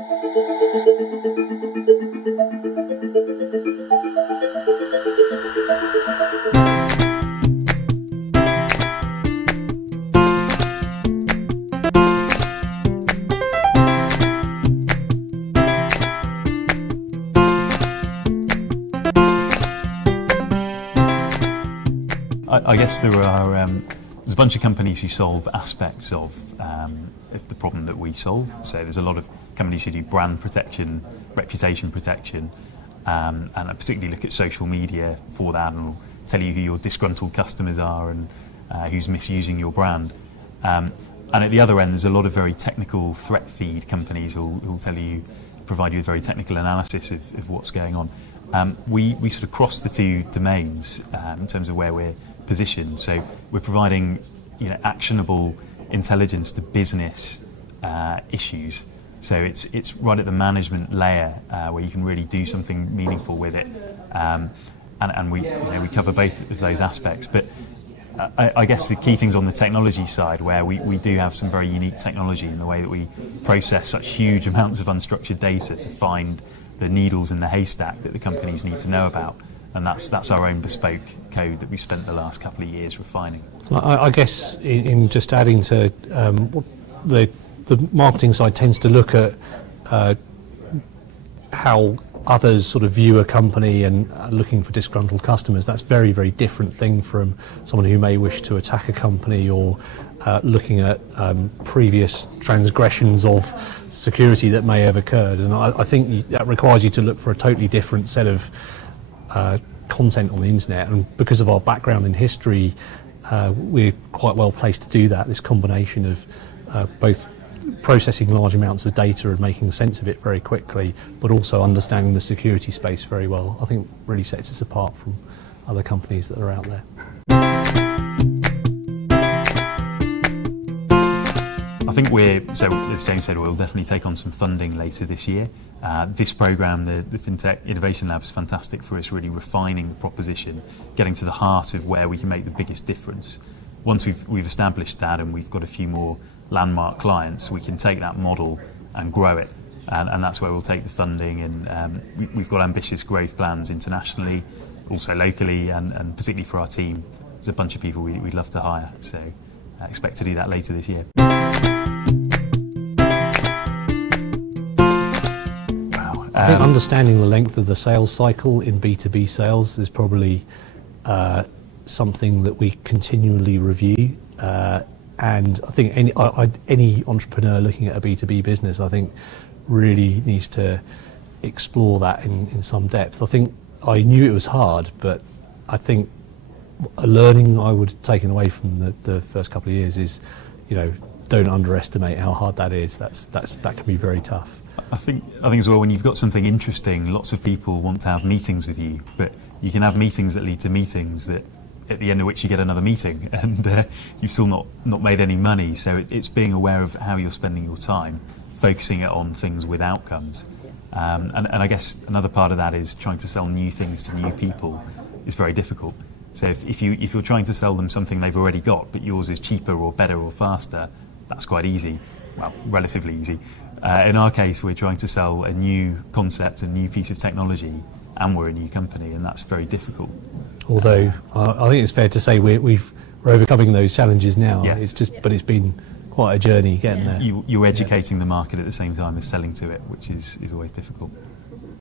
I guess there's a bunch of companies who solve aspects of the problem that we solve. So there's a lot of companies who do brand protection, reputation protection, and particularly look at social media for that and will tell you who your disgruntled customers are and who's misusing your brand. And at the other end, there's a lot of very technical threat feed companies who'll provide you with very technical analysis of what's going on. We sort of cross the two domains in terms of where we're positioned. So we're providing actionable intelligence to business issues. So it's right at the management layer where you can really do something meaningful with it. And we cover both of those aspects. But I guess the key things on the technology side, where we do have some very unique technology in the way that we process such huge amounts of unstructured data to find the needles in the haystack that the companies need to know about. And that's our own bespoke code that we've spent the last couple of years refining. I guess in just adding to the marketing side tends to look at how others sort of view a company and looking for disgruntled customers. That's very, very different thing from someone who may wish to attack a company or looking at previous transgressions of security that may have occurred. And I think that requires you to look for a totally different set of content on the internet, and because of our background in history, we're quite well placed to do that. This combination of both processing large amounts of data and making sense of it very quickly, but also understanding the security space very well, I think really sets us apart from other companies that are out there. I think as James said, we'll definitely take on some funding later this year. This programme, the FinTech Innovation Lab, is fantastic for us, really refining the proposition, getting to the heart of where we can make the biggest difference. Once we've established that and we've got a few more landmark clients, we can take that model and grow it. And that's where we'll take the funding. And we've got ambitious growth plans internationally, also locally, and particularly for our team. There's a bunch of people we'd love to hire. So expect to do that later this year. I think understanding the length of the sales cycle in B2B sales is probably something that we continually review. And I think any entrepreneur looking at a B2B business, I think, really needs to explore that in some depth. I think I knew it was hard, but I think a learning I would have taken away from the first couple of years is, don't underestimate how hard that is. That can be very tough. I think as well, when you've got something interesting, lots of people want to have meetings with you, but you can have meetings that lead to meetings that at the end of which you get another meeting, and you've still not made any money. So it's being aware of how you're spending your time, focusing it on things with outcomes. And I guess another part of that is trying to sell new things to new people is very difficult. So if you're trying to sell them something they've already got, but yours is cheaper or better or faster, that's quite easy. Well, relatively easy. In our case, we're trying to sell a new concept, a new piece of technology, and we're a new company, and that's very difficult. Although I think it's fair to say we're overcoming those challenges now. Yes. But it's been quite a journey getting there. You're educating the market at the same time as selling to it, which is always difficult.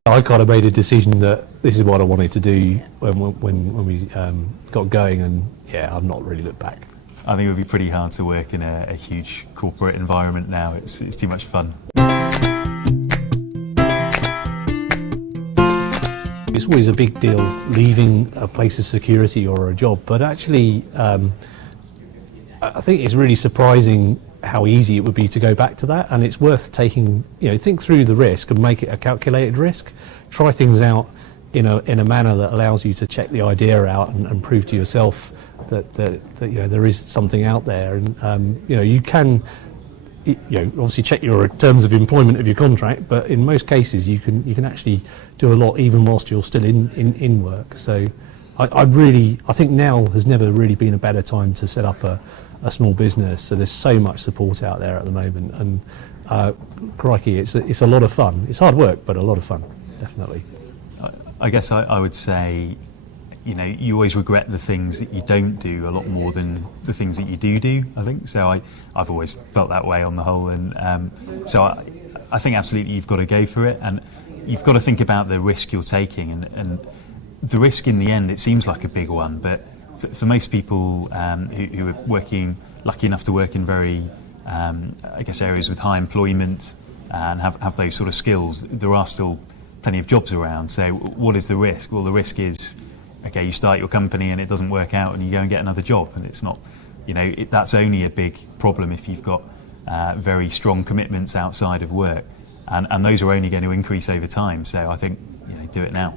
I kind of made a decision that this is what I wanted to do when we got going, and I've not really looked back. I think it would be pretty hard to work in a huge corporate environment now. It's too much fun. It's always a big deal leaving a place of security or a job, but actually I think it's really surprising how easy it would be to go back to that, and it's worth taking, think through the risk and make it a calculated risk. Try things out in a manner that allows you to check the idea out and prove to yourself that there is something out there, and you can obviously check your terms of employment of your contract, but in most cases you can actually do a lot even whilst you're still in work. So I think now has never really been a better time to set up a small business. So there's so much support out there at the moment, and crikey, it's a lot of fun. It's hard work, but a lot of fun, definitely. I guess I would say, you know, you always regret the things that you don't do a lot more than the things that you do, I think. So I've always felt that way on the whole. And so I think absolutely you've got to go for it. And you've got to think about the risk you're taking. And the risk in the end, it seems like a big one. But for most people who are lucky enough to work in very, I guess, areas with high employment and have those sort of skills, there are still plenty of jobs around. So what is the risk? Well, the risk is, okay, you start your company and it doesn't work out and you go and get another job, and it's not, you know, that's only a big problem if you've got very strong commitments outside of work, and those are only going to increase over time. So I think, you know, do it now.